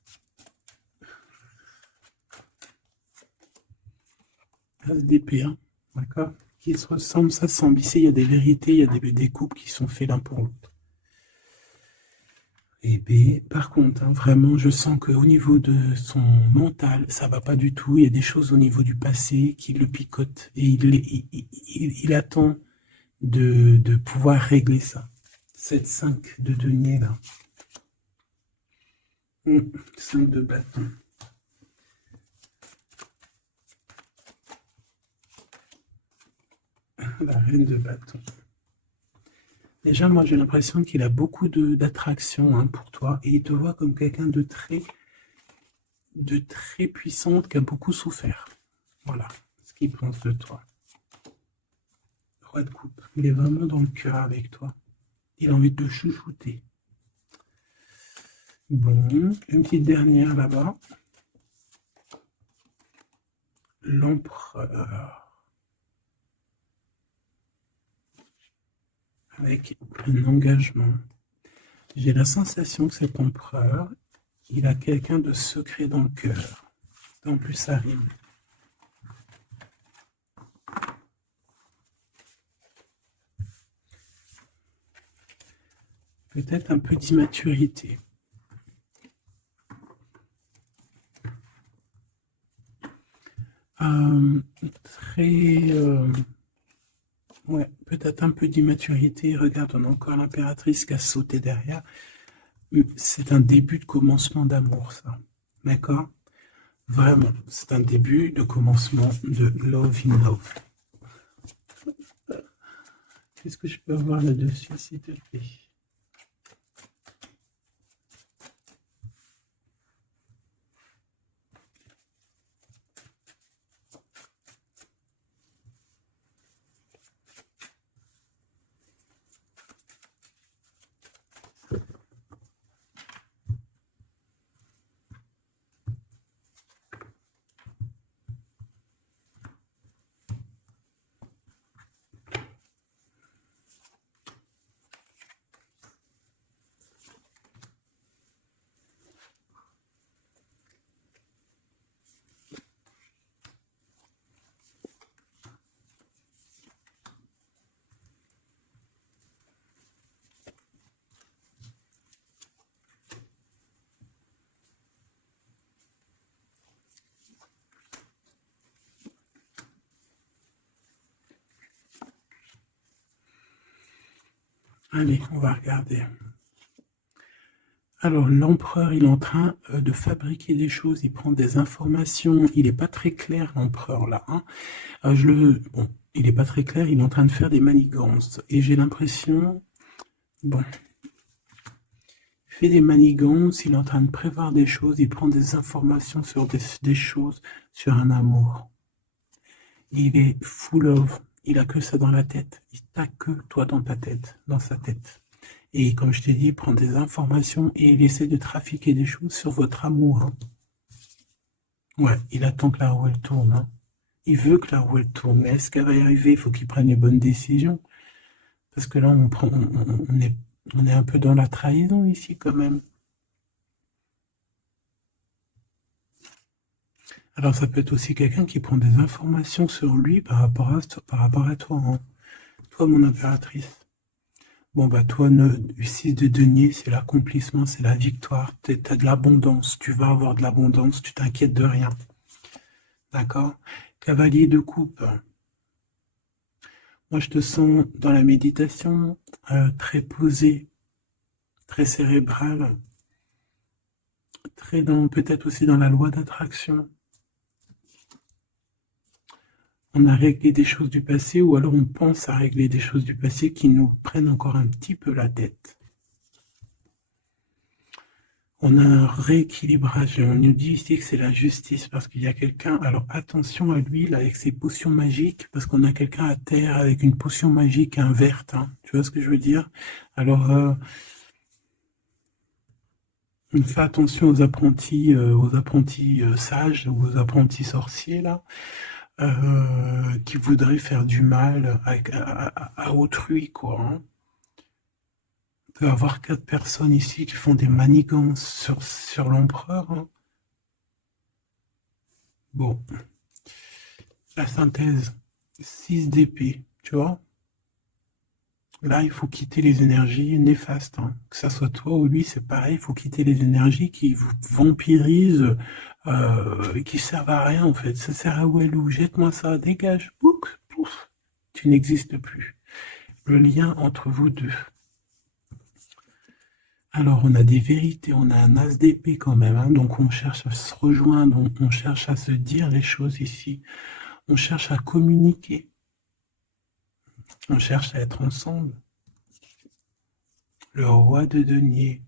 As d'épée, hein, d'accord? Qui se ressemblent, s'assemblent. Ici, il y a des vérités, il y a des couples qui sont faits l'un pour l'autre. Et B, par contre, hein, vraiment, je sens qu'au niveau de son mental, ça va pas du tout. Il y a des choses au niveau du passé qui le picotent et il attend de pouvoir régler ça. Cette 5 de denier là. 5 de bâton. La reine de bâton. Déjà, moi, j'ai l'impression qu'il a beaucoup d'attraction, hein, pour toi et il te voit comme quelqu'un de très puissante qui a beaucoup souffert. Voilà ce qu'il pense de toi. Roi de coupe. Il est vraiment dans le cœur avec toi. Il a envie de te chouchouter. Bon, une petite dernière là-bas. L'empereur. avec un engagement. J'ai la sensation que cet empereur, il a quelqu'un de secret dans le cœur. En plus, ça rime. Peut-être un peu d'immaturité. Ouais, peut-être un peu d'immaturité. Regarde, on a encore l'impératrice qui a sauté derrière. C'est un début de commencement d'amour, ça. D'accord? Vraiment, c'est un début de commencement de love in love. Qu'est-ce que je peux avoir là-dessus, s'il te plaît? Allez, on va regarder. Alors, l'empereur, il est en train de fabriquer des choses, il prend des informations, il n'est pas très clair, l'empereur, là. Hein. Bon, il n'est pas très clair, il est en train de faire des manigances. Et j'ai l'impression, bon, il fait des manigances, il est en train de prévoir des choses, il prend des informations sur des choses, sur un amour. Il est full of, il a que ça dans la tête, il t'a que toi dans ta tête, dans sa tête. Et comme je t'ai dit, il prend des informations et il essaie de trafiquer des choses sur votre amour. Hein. Ouais, il attend que la roue elle tourne. Hein. Il veut que la roue elle tourne. Mais est-ce qu'elle va y arriver? Il faut qu'il prenne les bonnes décisions. Parce que là, on est un peu dans la trahison ici quand même. Alors ça peut être aussi quelqu'un qui prend des informations sur lui par rapport à toi. Hein. Toi, mon impératrice. Bon, bah toi, 6 de denier, c'est l'accomplissement, c'est la victoire. T'as de l'abondance, tu vas avoir de l'abondance, tu t'inquiètes de rien. D'accord? Cavalier de coupe. Moi, je te sens dans la méditation, très posé, très cérébral, peut-être aussi dans la loi d'attraction. On a réglé des choses du passé ou alors on pense à régler des choses du passé qui nous prennent encore un petit peu la tête. On a un rééquilibrage et on nous dit ici que c'est la justice parce qu'il y a quelqu'un, alors attention à lui là avec ses potions magiques parce qu'on a quelqu'un à terre avec une potion magique verte, hein. Tu vois ce que je veux dire? Alors fais attention aux apprentis sages ou aux apprentis sorciers là. Qui voudraient faire du mal à autrui, quoi. Hein. On peut avoir 4 personnes ici qui font des manigances sur l'empereur. Hein. Bon, la synthèse, 6 d'épée, tu vois. Là, il faut quitter les énergies néfastes. Hein. Que ça soit toi ou lui, c'est pareil, il faut quitter les énergies qui vous vampirisent, qui servent à rien en fait. Ça sert à Walou, jette-moi ça, dégage, pouf, pouf, tu n'existes plus. Le lien entre vous deux. Alors, on a des vérités, on a un as d'épée quand même, hein, donc on cherche à se rejoindre, on cherche à se dire les choses ici, on cherche à communiquer, on cherche à être ensemble. Le roi de denier,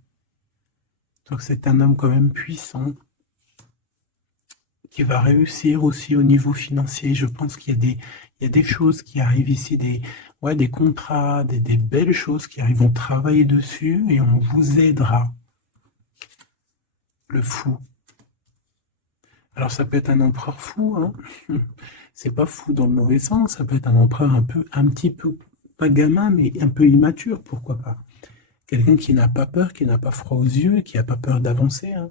donc c'est un homme quand même puissant, qui va réussir aussi au niveau financier. Je pense qu'il y a des choses qui arrivent ici, des contrats, des belles choses qui arrivent. On travaille dessus et on vous aidera. Le fou. Alors ça peut être un empereur fou, hein. C'est pas fou dans le mauvais sens, ça peut être un empereur un petit peu pas gamin, mais un peu immature, pourquoi pas. Quelqu'un qui n'a pas peur, qui n'a pas froid aux yeux, qui n'a pas peur d'avancer, hein.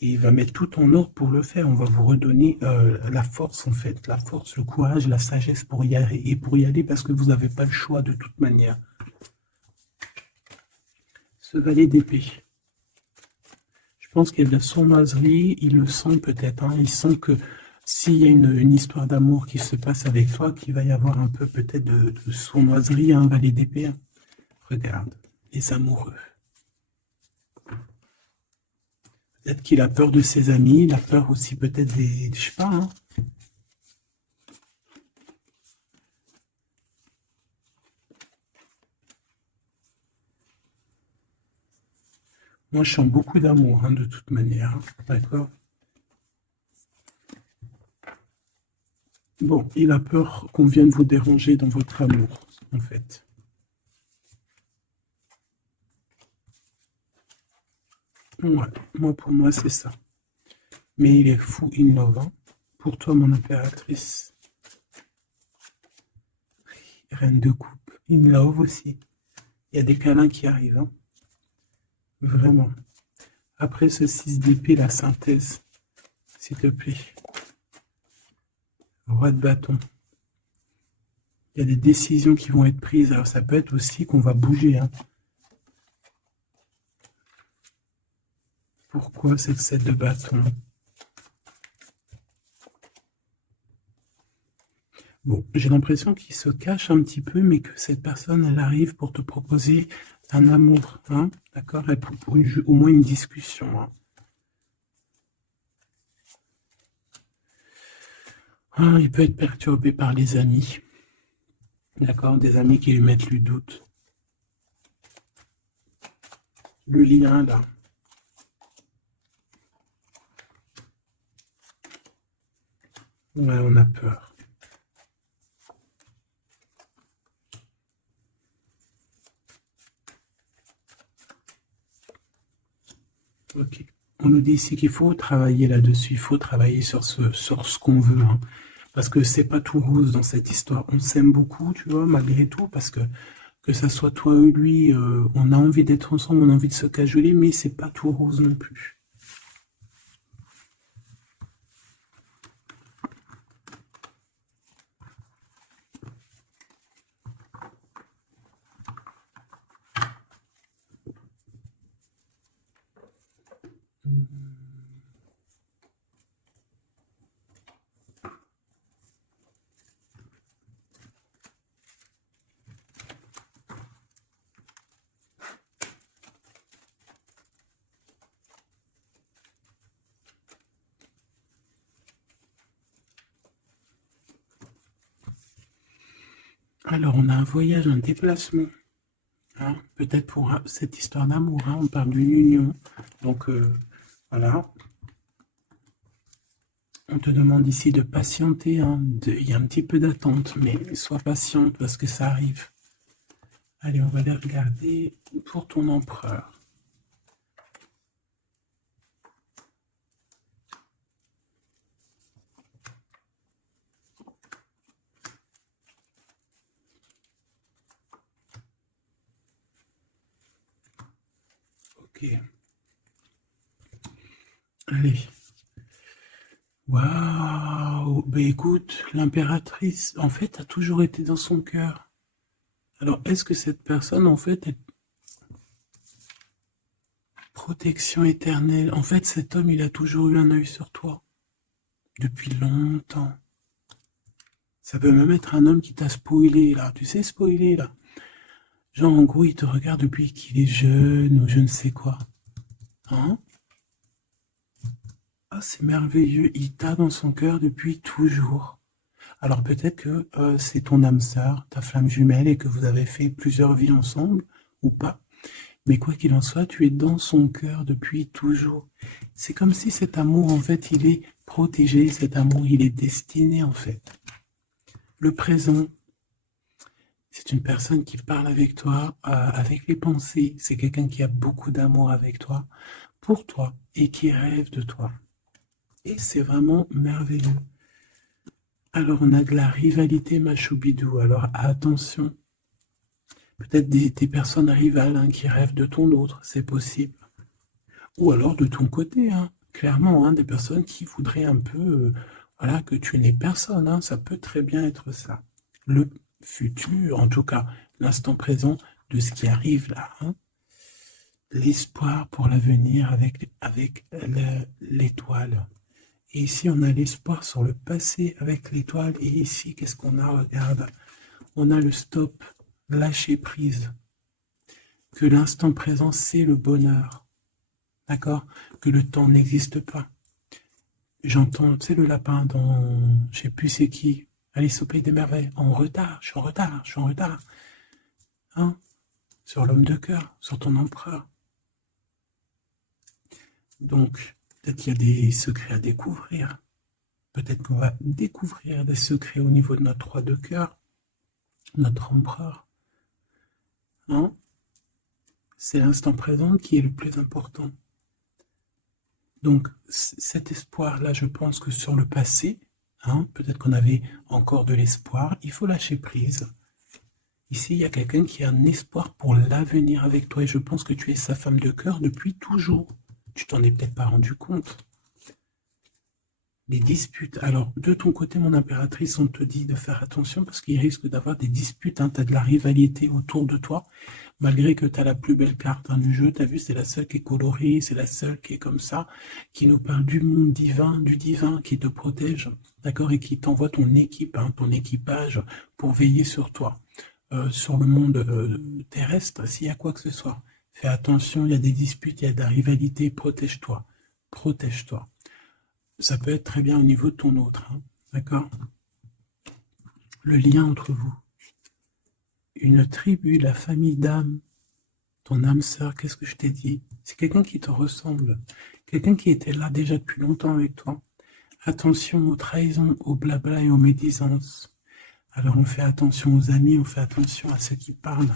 Et il va mettre tout en ordre pour le faire. On va vous redonner la force, en fait. La force, le courage, la sagesse pour y aller. Et pour y aller parce que vous n'avez pas le choix de toute manière. Ce valet d'épée. Je pense qu'il y a de la sournoiserie. Il le sent peut-être. Hein. Il sent que s'il y a une histoire d'amour qui se passe avec toi, qu'il va y avoir un peu peut-être de sournoiserie, un valet d'épée. Hein. Regarde, les amoureux. Peut-être qu'il a peur de ses amis, il a peur aussi peut-être des... Je sais pas, hein. Moi, je sens beaucoup d'amour, hein, de toute manière. Hein. D'accord? Bon, il a peur qu'on vienne vous déranger dans votre amour, en fait. Ouais, moi, pour moi, c'est ça. Mais il est fou, innovant. Pour toi, mon impératrice. Reine de coupe. In love aussi. Il y a des câlins qui arrivent. Hein. Vraiment. Après ce 6 d'épée, la synthèse. S'il te plaît. Roi de bâton. Il y a des décisions qui vont être prises. Alors ça peut être aussi qu'on va bouger. Hein. Pourquoi cette 7 de bâton? Bon, j'ai l'impression qu'il se cache un petit peu, mais que cette personne, elle arrive pour te proposer un amour. Hein, d'accord? Pour au moins une discussion. Hein. Ah, il peut être perturbé par les amis. D'accord? Des amis qui lui mettent le doute. Le lien, là. Ouais, on a peur. Ok. On nous dit ici qu'il faut travailler là-dessus, il faut travailler sur ce qu'on veut. Hein. Parce que c'est pas tout rose dans cette histoire. On s'aime beaucoup, tu vois, malgré tout, parce que ça soit toi ou lui, on a envie d'être ensemble, on a envie de se cajoler, mais c'est pas tout rose non plus. Alors, on a un voyage, un déplacement. Hein, peut-être pour cette histoire d'amour, hein, on parle d'une union. Donc, voilà. On te demande ici de patienter. Hein, il y a un petit peu d'attente, mais sois patiente parce que ça arrive. Allez, on va aller regarder pour ton empereur. Ok. Allez. Waouh! Ben écoute, l'impératrice, en fait, a toujours été dans son cœur. Alors, est-ce que cette personne, en fait, est protection éternelle? En fait, cet homme, il a toujours eu un œil sur toi. Depuis longtemps. Ça peut même être un homme qui t'a spoilé, là. Tu sais, spoiler, là. Genre, en gros, il te regarde depuis qu'il est jeune ou je ne sais quoi. Hein? Ah, c'est merveilleux. Il t'a dans son cœur depuis toujours. Alors peut-être que c'est ton âme sœur, ta flamme jumelle, et que vous avez fait plusieurs vies ensemble, ou pas. Mais quoi qu'il en soit, tu es dans son cœur depuis toujours. C'est comme si cet amour, en fait, il est protégé, cet amour, il est destiné, en fait. Le présent, c'est une personne qui parle avec toi, avec les pensées. C'est quelqu'un qui a beaucoup d'amour avec toi, pour toi, et qui rêve de toi. Et c'est vraiment merveilleux. Alors, on a de la rivalité, Machoubidou. Alors, attention. Peut-être des personnes rivales hein, qui rêvent de ton autre, c'est possible. Ou alors de ton côté, hein, clairement, hein, des personnes qui voudraient un peu voilà, que tu n'aies personne. Hein, ça peut très bien être ça. Le futur, en tout cas, l'instant présent de ce qui arrive là. Hein, l'espoir pour l'avenir avec l'étoile. Et ici, on a l'espoir sur le passé avec l'étoile. Et ici, qu'est-ce qu'on a? Regarde, on a le stop, lâcher prise. Que l'instant présent, c'est le bonheur. D'accord? Que le temps n'existe pas. J'entends, tu sais, le lapin dans, je sais plus c'est qui, Alice au Pays des Merveilles. En retard, je suis en retard, je suis en retard. Hein? Sur l'homme de cœur, sur ton empereur. Donc, peut-être qu'il y a des secrets à découvrir. Peut-être qu'on va découvrir des secrets au niveau de notre roi de cœur, notre empereur. Hein? C'est l'instant présent qui est le plus important. Donc, cet espoir-là, je pense que sur le passé, hein, peut-être qu'on avait encore de l'espoir, il faut lâcher prise. Ici, il y a quelqu'un qui a un espoir pour l'avenir avec toi, et je pense que tu es sa femme de cœur depuis toujours. Tu t'en es peut-être pas rendu compte. Les disputes. Alors, de ton côté, mon impératrice, on te dit de faire attention parce qu'il risque d'avoir des disputes. Hein. Tu as de la rivalité autour de toi, malgré que tu as la plus belle carte hein, du jeu. Tu as vu, c'est la seule qui est colorée, c'est la seule qui est comme ça, qui nous parle du monde divin, du divin, qui te protège, d'accord, et qui t'envoie ton équipe, hein, ton équipage pour veiller sur toi. Sur le monde terrestre, s'il y a quoi que ce soit. Fais attention, il y a des disputes, il y a de la rivalité, protège-toi. Protège-toi. Ça peut être très bien au niveau de ton autre, hein, d'accord? Le lien entre vous. Une tribu, la famille d'âme, ton âme sœur, qu'est-ce que je t'ai dit? C'est quelqu'un qui te ressemble, quelqu'un qui était là déjà depuis longtemps avec toi. Attention aux trahisons, aux blabla et aux médisances. Alors on fait attention aux amis, on fait attention à ceux qui parlent,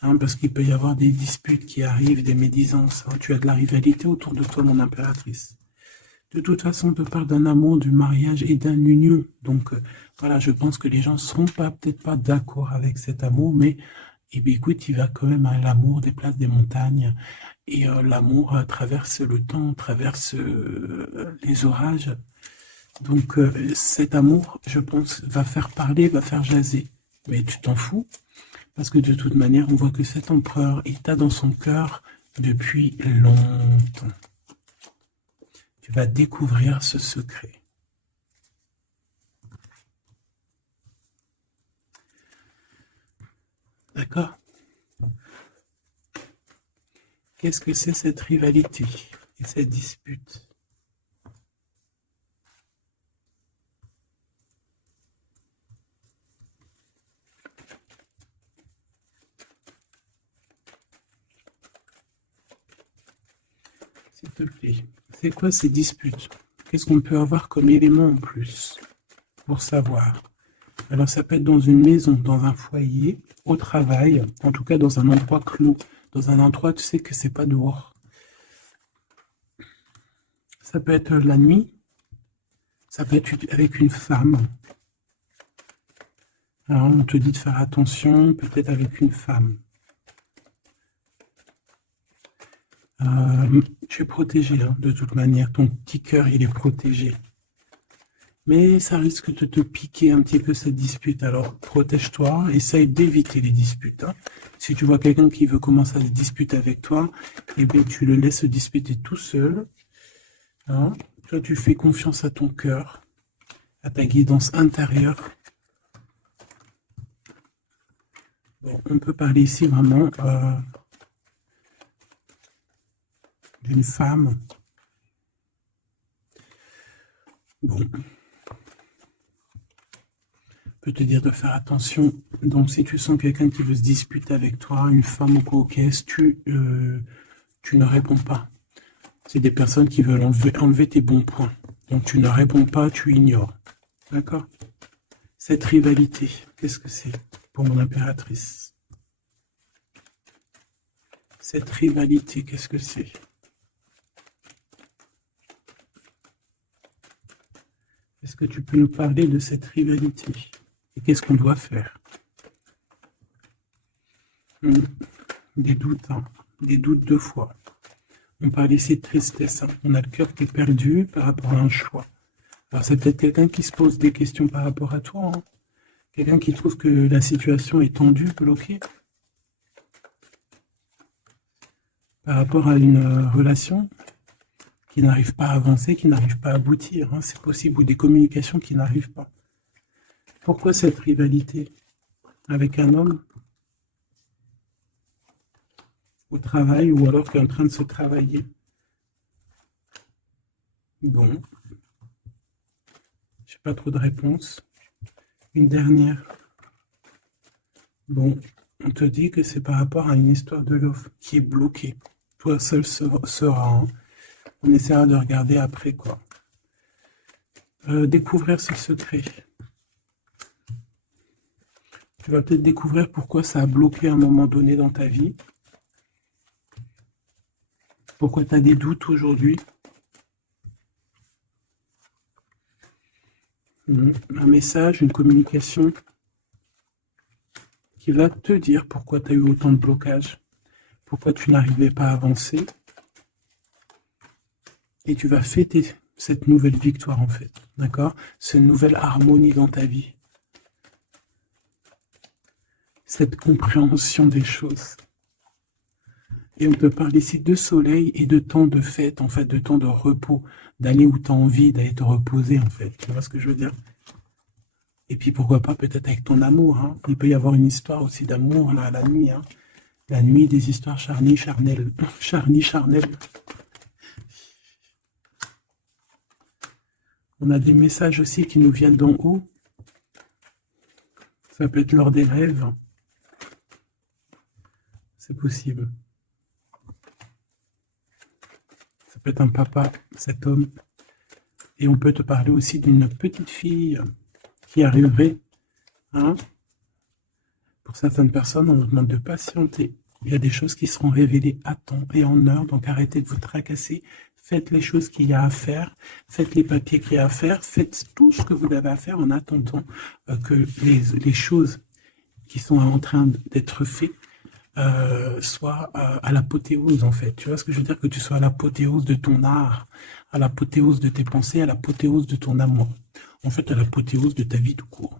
hein, parce qu'il peut y avoir des disputes qui arrivent, des médisances. Hein. Tu as de la rivalité autour de toi, mon impératrice. De toute façon, on te parle d'un amour, du mariage et d'une union. Donc, voilà, je pense que les gens ne seront peut-être pas d'accord avec cet amour, mais eh bien, écoute, il va quand même à l'amour déplace des montagnes. Et l'amour traverse le temps, traverse les orages. Donc, cet amour, je pense, va faire parler, va faire jaser. Mais tu t'en fous, parce que de toute manière, on voit que cet empereur est dans son cœur depuis longtemps. Tu vas découvrir ce secret. D'accord? Qu'est-ce que c'est cette rivalité et cette dispute? S'il te plaît, c'est quoi ces disputes? Qu'est-ce qu'on peut avoir comme élément en plus pour savoir? Alors ça peut être dans une maison, dans un foyer, au travail, en tout cas dans un endroit clos, dans un endroit tu sais que c'est pas dehors. Ça peut être la nuit, ça peut être avec une femme. Alors on te dit de faire attention, peut-être avec une femme. Tu es protégé, hein, de toute manière, ton petit cœur il est protégé. Mais ça risque de te piquer un petit peu cette dispute, alors protège-toi, essaye d'éviter les disputes. Hein. Si tu vois quelqu'un qui veut commencer à se disputer avec toi, eh bien tu le laisses se disputer tout seul. Hein. Toi tu fais confiance à ton cœur, à ta guidance intérieure. Bon, on peut parler ici vraiment d'une femme. Bon. Je peux te dire de faire attention. Donc, si tu sens quelqu'un qui veut se disputer avec toi, une femme ou quoi, tu ne réponds pas. C'est des personnes qui veulent enlever tes bons points. Donc, tu ne réponds pas, tu ignores. D'accord? Cette rivalité, qu'est-ce que c'est pour mon impératrice? Cette rivalité, qu'est-ce que c'est? Est-ce que tu peux nous parler de cette rivalité? Et qu'est-ce qu'on doit faire? Des doutes, hein. Des doutes deux fois. On parle ici de tristesse. Hein. On a le cœur qui est perdu par rapport à un choix. Alors c'est peut-être quelqu'un qui se pose des questions par rapport à toi. Hein. Quelqu'un qui trouve que la situation est tendue, bloquée. Par rapport à une relation qui n'arrive pas à avancer, qui n'arrive pas à aboutir. Hein. C'est possible. Ou des communications qui n'arrivent pas. Pourquoi cette rivalité avec un homme au travail ou alors qui est en train de se travailler? Bon. J'ai pas trop de réponses. Une dernière. Bon, on te dit que c'est par rapport à une histoire de love qui est bloquée. Toi seul sera. Hein. On essaiera de regarder après, quoi. Découvrir ce secret. Tu vas peut-être découvrir pourquoi ça a bloqué à un moment donné dans ta vie. Pourquoi tu as des doutes aujourd'hui. Un message, une communication qui va te dire pourquoi tu as eu autant de blocages, pourquoi tu n'arrivais pas à avancer. Et tu vas fêter cette nouvelle victoire en fait, d'accord? Cette nouvelle harmonie dans ta vie. Cette compréhension des choses. Et on te parle ici de soleil et de temps de fête, en fait, de temps de repos, d'aller où tu as envie, d'aller te reposer, en fait. Tu vois ce que je veux dire? Et puis pourquoi pas peut-être avec ton amour. Hein. Il peut y avoir une histoire aussi d'amour là, la nuit. Hein. La nuit, des histoires charnies, charnelles. On a des messages aussi qui nous viennent d'en haut. Ça peut être lors des rêves. C'est possible. Ça peut être un papa, cet homme. Et on peut te parler aussi d'une petite fille qui arriverait. Hein. Pour certaines personnes, on nous demande de patienter. Il y a des choses qui seront révélées à temps et en heure. Donc arrêtez de vous tracasser. Faites les choses qu'il y a à faire. Faites les papiers qu'il y a à faire. Faites tout ce que vous avez à faire en attendant que les choses qui sont en train d'être faites soit à l'apothéose en fait. Tu vois ce que je veux dire? Que tu sois à l'apothéose de ton art, à l'apothéose de tes pensées, à l'apothéose de ton amour. En fait, à l'apothéose de ta vie tout court.